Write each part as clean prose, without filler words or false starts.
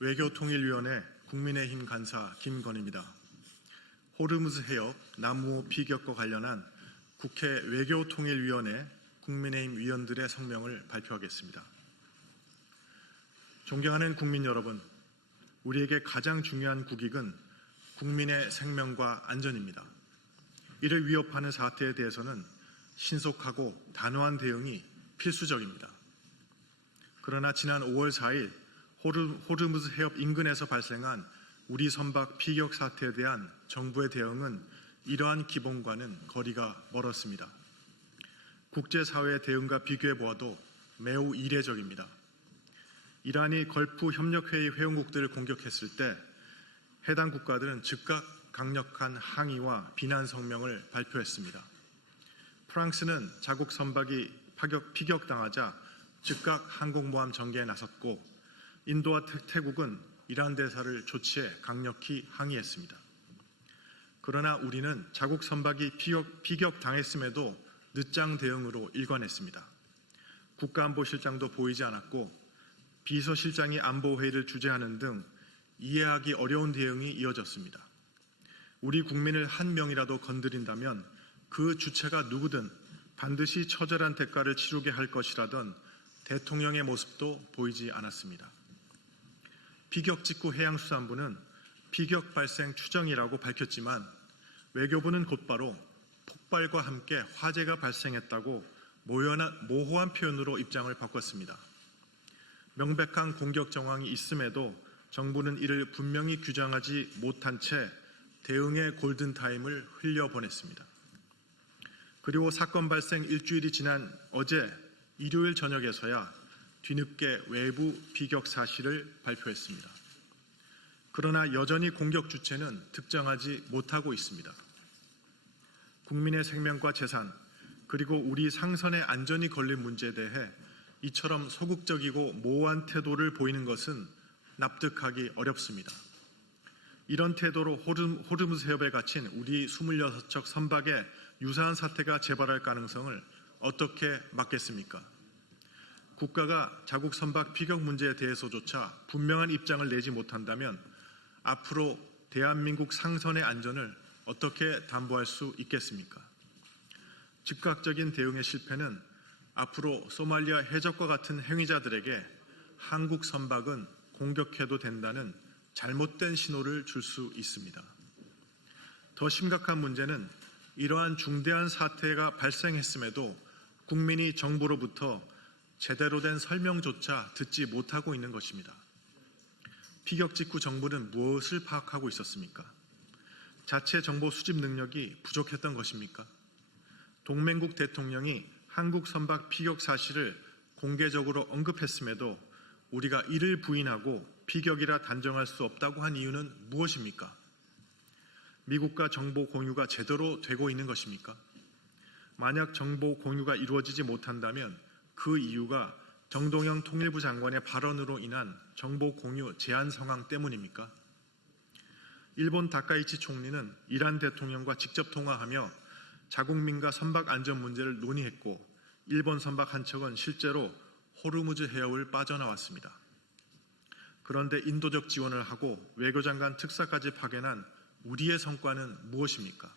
외교통일위원회 국민의힘 간사 김건희입니다. 호르무즈 해협 남무호 피격과 관련한 국회 외교통일위원회 국민의힘 위원들의 성명을 발표하겠습니다. 존경하는 국민 여러분, 우리에게 가장 중요한 국익은 국민의 생명과 안전입니다. 이를 위협하는 사태에 대해서는 신속하고 단호한 대응이 필수적입니다. 그러나 지난 5월 4일 호르무즈 해협 인근에서 발생한 우리 선박 피격 사태에 대한 정부의 대응은 이러한 기본과는 거리가 멀었습니다. 국제사회의 대응과 비교해 보아도 매우 이례적입니다. 이란이 걸프 협력회의 회원국들을 공격했을 때 해당 국가들은 즉각 강력한 항의와 비난 성명을 발표했습니다. 프랑스는 자국 선박이 피격당하자 즉각 항공모함 전개에 나섰고, 인도와 태국은 이란 대사를 조치해 강력히 항의했습니다. 그러나 우리는 자국 선박이 피격당했음에도 늦장 대응으로 일관했습니다. 국가안보실장도 보이지 않았고 비서실장이 안보회의를 주재하는 등 이해하기 어려운 대응이 이어졌습니다. 우리 국민을 한 명이라도 건드린다면 그 주체가 누구든 반드시 처절한 대가를 치르게 할 것이라던 대통령의 모습도 보이지 않았습니다. 피격 직후 해양수산부는 피격 발생 추정이라고 밝혔지만 외교부는 곧바로 폭발과 함께 화재가 발생했다고 모호한 표현으로 입장을 바꿨습니다. 명백한 공격 정황이 있음에도 정부는 이를 분명히 규정하지 못한 채 대응의 골든타임을 흘려보냈습니다. 그리고 사건 발생 일주일이 지난 어제 일요일 저녁에서야 뒤늦게 외부 피격 사실을 발표했습니다. 그러나 여전히 공격 주체는 특정하지 못하고 있습니다. 국민의 생명과 재산, 그리고 우리 상선의 안전이 걸린 문제에 대해 이처럼 소극적이고 모호한 태도를 보이는 것은 납득하기 어렵습니다. 이런 태도로 호르무즈 해협에 갇힌 우리 26척 선박에 유사한 사태가 재발할 가능성을 어떻게 막겠습니까? 국가가 자국 선박 피격 문제에 대해서조차 분명한 입장을 내지 못한다면 앞으로 대한민국 상선의 안전을 어떻게 담보할 수 있겠습니까? 즉각적인 대응의 실패는 앞으로 소말리아 해적과 같은 행위자들에게 한국 선박은 공격해도 된다는 잘못된 신호를 줄 수 있습니다. 더 심각한 문제는 이러한 중대한 사태가 발생했음에도 국민이 정부로부터 제대로 된 설명조차 듣지 못하고 있는 것입니다. 피격 직후 정부는 무엇을 파악하고 있었습니까? 자체 정보 수집 능력이 부족했던 것입니까? 동맹국 대통령이 한국 선박 피격 사실을 공개적으로 언급했음에도 우리가 이를 부인하고 피격이라 단정할 수 없다고 한 이유는 무엇입니까? 미국과 정보 공유가 제대로 되고 있는 것입니까? 만약 정보 공유가 이루어지지 못한다면 그 이유가 정동영 통일부 장관의 발언으로 인한 정보 공유 제한 상황 때문입니까? 일본 다카이치 총리는 이란 대통령과 직접 통화하며 자국민과 선박 안전 문제를 논의했고, 일본 선박 한 척은 실제로 호르무즈 해협을 빠져나왔습니다. 그런데 인도적 지원을 하고 외교장관 특사까지 파견한 우리의 성과는 무엇입니까?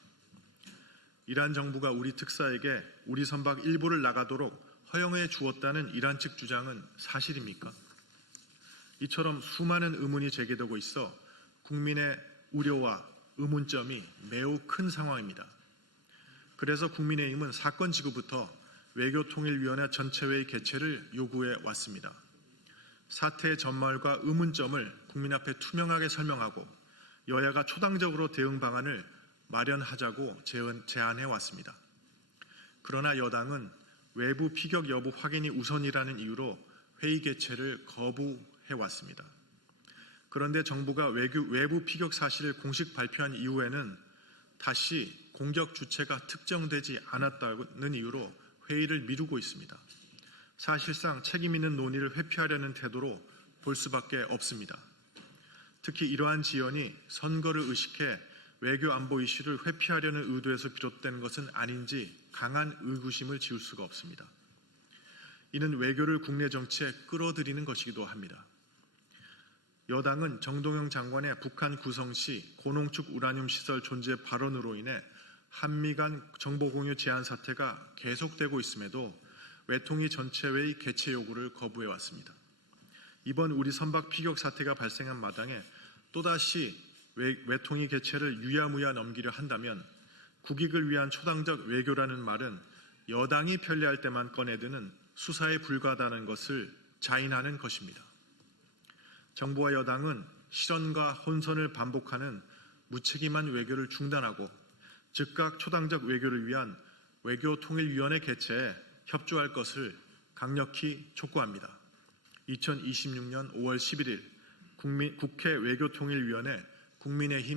이란 정부가 우리 특사에게 우리 선박 일부를 나가도록 허용해 주었다는 이란 측 주장은 사실입니까? 이처럼 수많은 의문이 제기되고 있어 국민의 우려와 의문점이 매우 큰 상황입니다. 그래서 국민의힘은 사건 직후부터 외교통일위원회 전체회의 개최를 요구해 왔습니다. 사태의 전말과 의문점을 국민 앞에 투명하게 설명하고 여야가 초당적으로 대응 방안을 마련하자고 제안해 왔습니다. 그러나 여당은 외부 피격 여부 확인이 우선이라는 이유로 회의 개최를 거부해 왔습니다. 그런데 정부가 외부 피격 사실을 공식 발표한 이후에는 다시 공격 주체가 특정되지 않았다는 이유로 회의를 미루고 있습니다. 사실상 책임 있는 논의를 회피하려는 태도로 볼 수밖에 없습니다. 특히 이러한 지연이 선거를 의식해 외교 안보 이슈를 회피하려는 의도에서 비롯된 것은 아닌지 강한 의구심을 지울 수가 없습니다. 이는 외교를 국내 정치에 끌어들이는 것이기도 합니다. 여당은 정동영 장관의 북한 구성 시 고농축 우라늄 시설 존재 발언으로 인해 한미 간 정보공유 제한 사태가 계속되고 있음에도 외통위 전체회의 개최 요구를 거부해왔습니다. 이번 우리 선박 피격 사태가 발생한 마당에 또다시 외통위 개최를 유야무야 넘기려 한다면 국익을 위한 초당적 외교라는 말은 여당이 편리할 때만 꺼내드는 수사에 불과하다는 것을 자인하는 것입니다. 정부와 여당은 실언과 혼선을 반복하는 무책임한 외교를 중단하고 즉각 초당적 외교를 위한 외교통일위원회 개최에 협조할 것을 강력히 촉구합니다. 2026년 5월 11일 국회 외교통일위원회 국민의힘